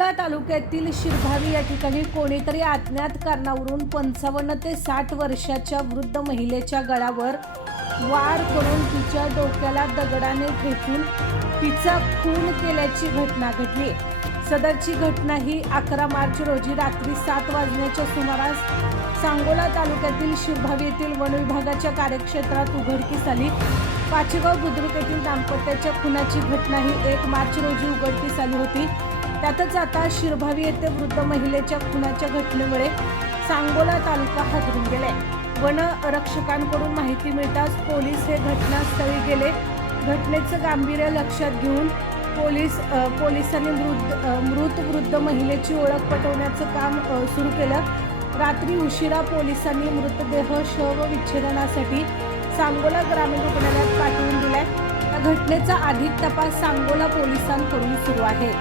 सांगोला तालुक्यातील शिरभावी या ठिकाणी कोणीतरी अज्ञात कारणावरून 55 ते 60 वर्षाच्या वृद्ध महिलेच्या गळावर वार करून तिच्या डोक्याला दगडाने ठेचून तिचा खून केल्याची घटना घडली। सदरची घटना ही 11 मार्च रोजी रात्री 7 वाजण्याच्या सुमारास सांगोला तालुक्यातील शिरभावी येथील वन विभागाच्या कार्यक्षेत्रात उघडकीस आली। पाचेगाव बुद्रुक येथील दाम्पत्याच्या खुनाची घटना ही 1 मार्च रोजी उघडकीस आली होती। त्यातच आता शिरभावी येथे वृद्ध महिलेच्या खुनाच्या घटनेमुळे सांगोला तालुका हादरून गेलाय। वन रक्षकांकडून माहिती मिळताच पोलीस हे घटनास्थळी गेले। घटनेचं गांभीर्य लक्षात घेऊन पोलिसांनी मृत वृद्ध महिलेची ओळख पटवण्याचं काम सुरू केलं। रात्री उशिरा पोलिसांनी मृतदेह शवविच्छेदनासाठी सांगोला ग्रामीण रुग्णालयात पाठवून दिलाय। या घटनेचा अधिक तपास सांगोला पोलिसांकडून सुरू आहे।